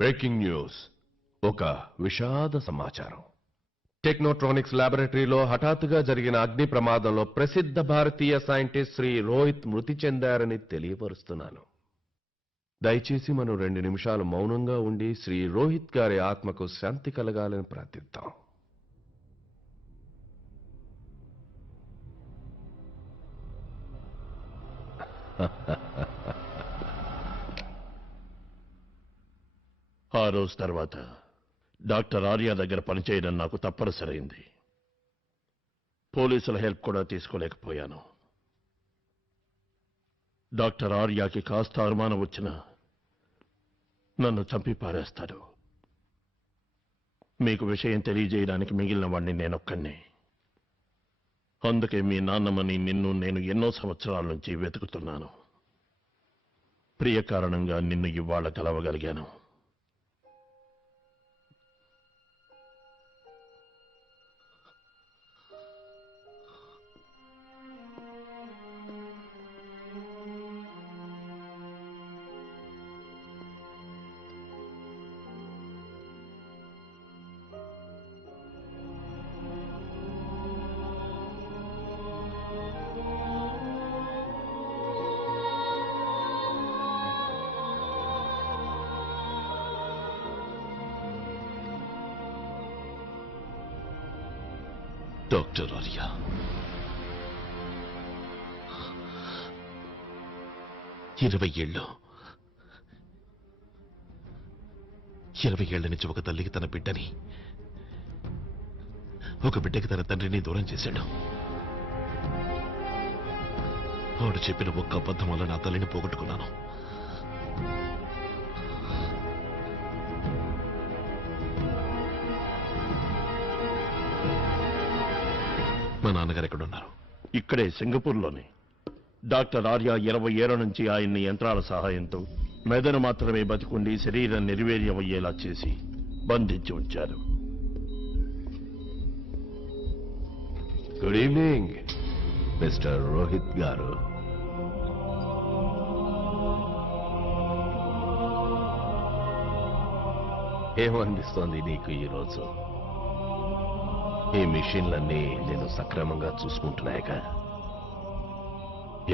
Breaking news, ఒక విషాద సమాచారం. టెక్నోట్రానిక్స్ ల్యాబొరేటరీలో హఠాత్తుగా జరిగిన అగ్ని ప్రమాదంలో ప్రసిద్ధ భారతీయ సైంటిస్ట్ శ్రీ రోహిత్ మృతి చెందారని తెలియపరుస్తున్నాను. దయచేసి మనం 2 నిమిషాలు మౌనంగా ఉండి శ్రీ రోహిత్ గారి ఆత్మకు శాంతి కలగాలని ప్రార్థిద్దాం. ఆ రోజు తర్వాత డాక్టర్ ఆర్య దగ్గర పనిచేయడం నాకు తప్పనిసరైంది. పోలీసుల హెల్ప్ కూడా తీసుకోలేకపోయాను. డాక్టర్ ఆర్యాకి కాస్త అనుమానం వచ్చినా నన్ను చంపి పారేస్తాడు. మీకు విషయం తెలియజేయడానికి మిగిలిన వాడిని నేనొక్కడినే. అందుకే మీ నాన్నమ్మని నిన్ను నేను ఎన్నో సంవత్సరాల నుంచి వెతుకుతున్నాను. ప్రియ కారణంగా నిన్ను ఇవాళ కలవగలిగాను. డాక్టర్ ఆర్య, 20 ఏళ్ల నుంచి ఒక తల్లికి తన బిడ్డని, ఒక బిడ్డకి తన తండ్రిని దూరం చేశాడు. ఆవిడ చెప్పిన ఒక్క అబద్ధం వల్ల నా తల్లిని పోగొట్టుకున్నాను. మా నాన్నగారు ఎక్కడున్నారు? ఇక్కడే సింగపూర్లోనే. డాక్టర్ ఆర్య 20 ఏళ్ల నుంచి ఆయన్ని యంత్రాల సహాయంతో మెదడు మాత్రమే బతికుండి శరీరం నిర్వీర్యమయ్యేలా చేసి బంధించి ఉంచారు. గుడ్ ఈవినింగ్ మిస్టర్ రోహిత్ గారు. ఏమనిపిస్తోంది నీకు ఈరోజు? ఈ మిషన్లన్నీ నేను సక్రమంగా చూసుకుంటున్నాయిగా?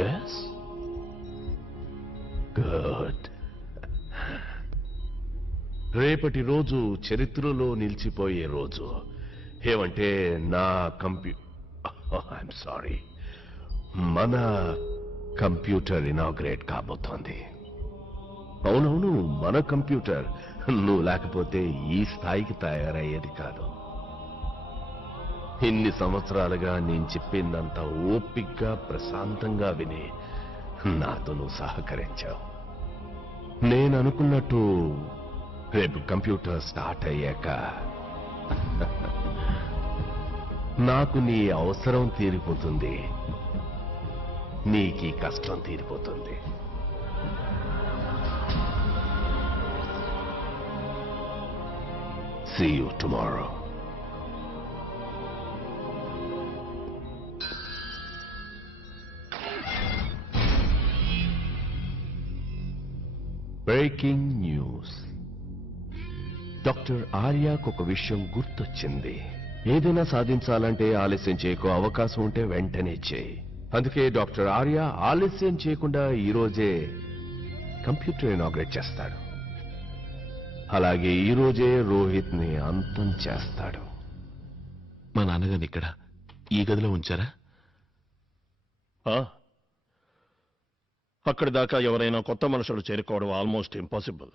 Yes, good. రేపటి రోజు చరిత్రలో నిలిచిపోయే రోజు. ఏమంటే నా ఐఎమ్ సారీ, మన కంప్యూటర్ ఇనాగ్రేట్ కాబోతోంది. అవునవును, మన కంప్యూటర్. నువ్వు లేకపోతే ఈ స్థాయికి తయారయ్యేది కాదు. ఇన్ని సంవత్సరాలుగా నేను చెప్పిందంతా ఓపిగ్గా ప్రశాంతంగా విని నాతో నువ్వు సహకరించావు. నేను అనుకున్నట్టు రేపు కంప్యూటర్ స్టార్ట్ అయ్యాక నాకు నీ అవసరం తీరిపోతుంది, నీకీ కష్టం తీరిపోతుంది. See you tomorrow. Breaking news. Doctor ఆర్యాకు ఒక విషయం గుర్తొచ్చింది. ఏదైనా సాధించాలంటే ఆలస్యం చేయకు, అవకాశం ఉంటే వెంటనే చేయి. అందుకే డాక్టర్ ఆర్య ఆలస్యం చేయకుండా ఈరోజే కంప్యూటర్ ఇనాగ్రేట్ చేస్తాడు. అలాగే ఈరోజే రోహిత్ ని అంతం చేస్తాడు. మా నాన్నగారిని ఇక్కడ ఈ గదిలో ఉంచారా? అక్కడి దాకా ఎవరైనా కొత్త మనుషులు చేరుకోవడం ఆల్మోస్ట్ ఇంపాసిబుల్.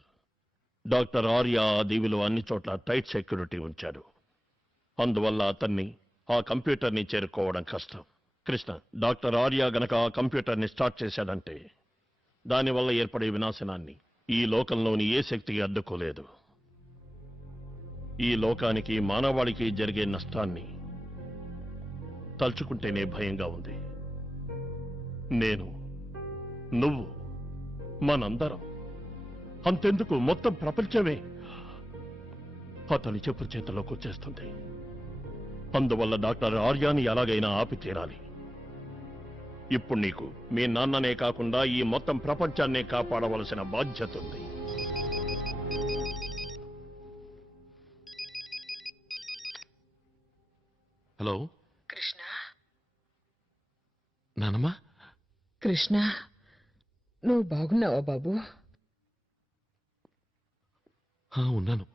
డాక్టర్ ఆర్య ఆ దీవిలో అన్ని చోట్ల టైట్ సెక్యూరిటీ ఉంచాడు. అందువల్ల అతన్ని, ఆ కంప్యూటర్ని చేరుకోవడం కష్టం. కృష్ణ, డాక్టర్ ఆర్య గనక ఆ కంప్యూటర్ని స్టార్ట్ చేశాడంటే దానివల్ల ఏర్పడే వినాశనాన్ని ఈ లోకంలోని ఏ శక్తికి అడ్డుకోలేదు. ఈ లోకానికి, మానవాళికి జరిగే నష్టాన్ని తలుచుకుంటేనే భయంగా ఉంది. నేను, నువ్వు, మనందరం, అంతెందుకు మొత్తం ప్రపంచమే అతని చెప్పు చేతుల్లోకి వచ్చేస్తుంది. అందువల్ల డాక్టర్ ఆర్యాని ఎలాగైనా ఆపి తీరాలి. ఇప్పుడు నీకు మీ నాన్ననే కాకుండా ఈ మొత్తం ప్రపంచాన్నే కాపాడవలసిన బాధ్యత ఉంది. హలో కృష్ణ నానమ్మా. కృష్ణ నువ్వు బాగున్నావా బాబు? ఉన్నాను.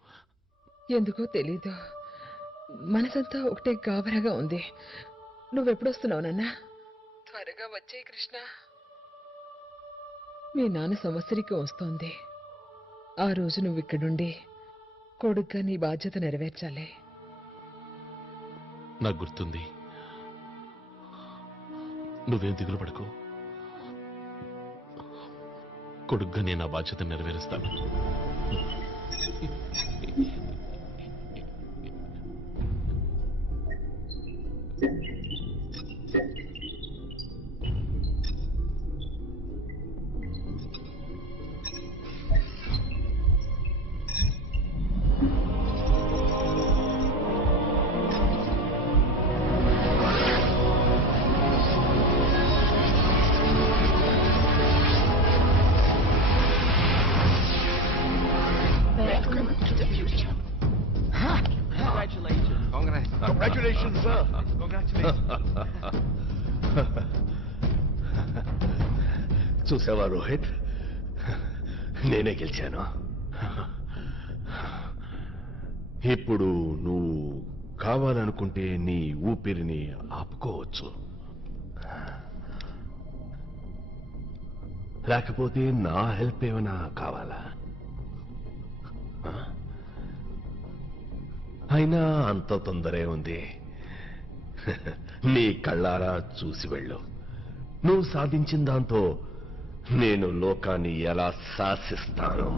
ఎందుకో తెలీదు, మనసంతా ఒకటే గాబరాగా ఉంది. నువ్వెప్పుడొస్తున్నావు నాన్న? త్వరగా వచ్చే కృష్ణ. మీ నాన్న సంవత్సరికం వస్తోంది. ఆ రోజు నువ్వు ఇక్కడుండి కొడుగ్గా నీ బాధ్యత నెరవేర్చాలి. నాకు గుర్తుంది. నువ్వేం దిగులు పడకు. కొడుగ్గా నేను ఆ బాధ్యత నెరవేరుస్తాను. Congratulations, sir. చూసావా రోహిత్, నేనే గెలిచాను. ఇప్పుడు నువ్వు కావాలనుకుంటే నీ ఊపిరిని ఆపుకోవచ్చు, లేకపోతే నా హెల్ప్ ఏమైనా కావాలా? అయినా అంత తొందరే ఉంది. నీ కళ్ళారా చూసి వెళ్ళు. నువ్వు సాధించిన దాంతో నేను లోకాన్ని ఎలా శాసిస్తాను.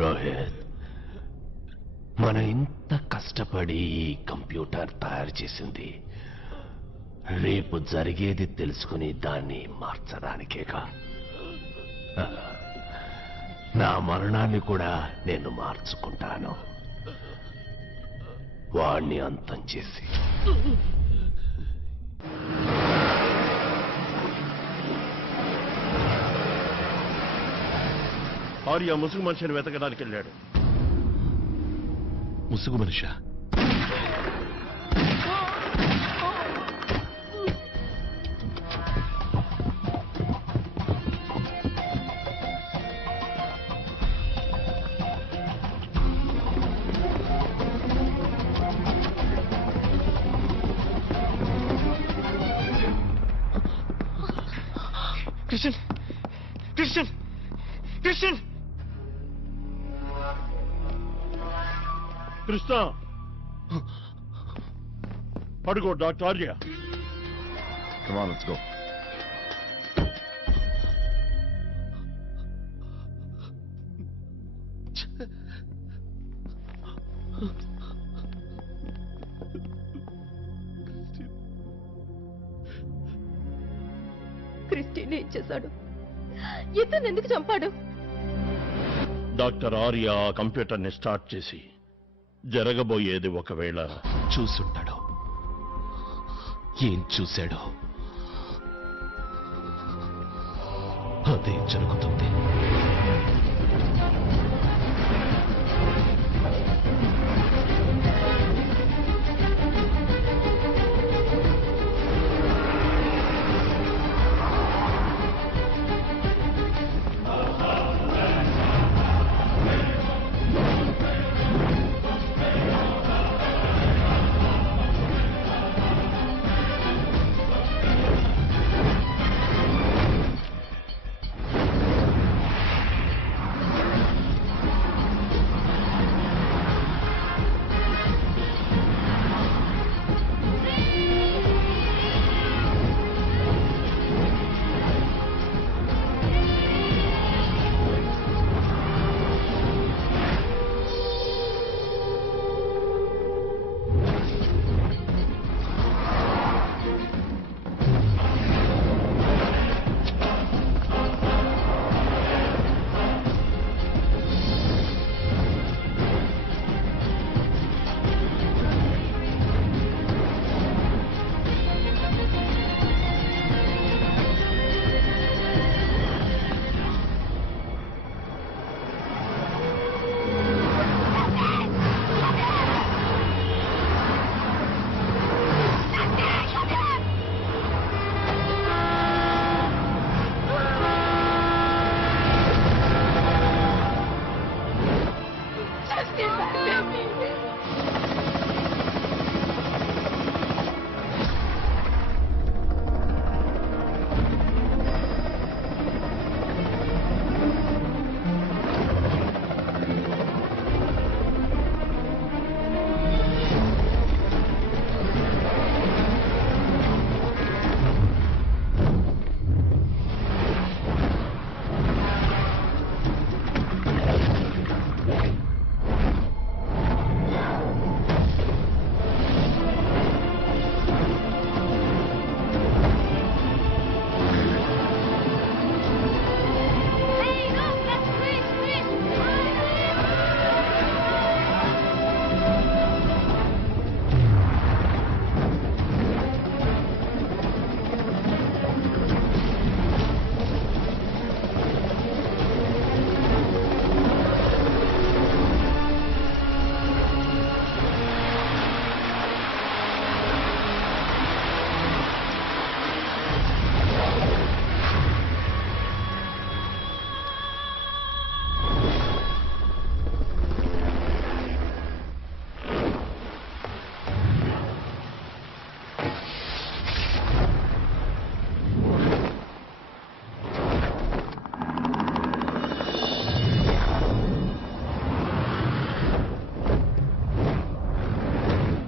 రోహిత్, మనం ఇంత కష్టపడి ఈ కంప్యూటర్ తయారు చేసింది రేపు జరిగేది తెలుసుకుని దాన్ని మార్చడానికేగా. నా మరణాన్ని కూడా నేను మార్చుకుంటాను, వాణ్ణి అంతం చేసి. ఆర్య ముసుగు మనిషిని వెతకడానికి వెళ్ళాడు. ముసుగు Manisha? Christian! Christian! Christian! Krishna, అడుగో doctor Arya. Come on, let's go. క్రిస్టిని ఏం చేశాడు? ఇతను ఎందుకు చంపాడు? డాక్టర్ ఆర్య ఆ కంప్యూటర్ని స్టార్ట్ చేసి జరగబోయేది ఒకవేళ చూసుంటాడు. ఏం చూశాడో అదే జరుగుతుంది.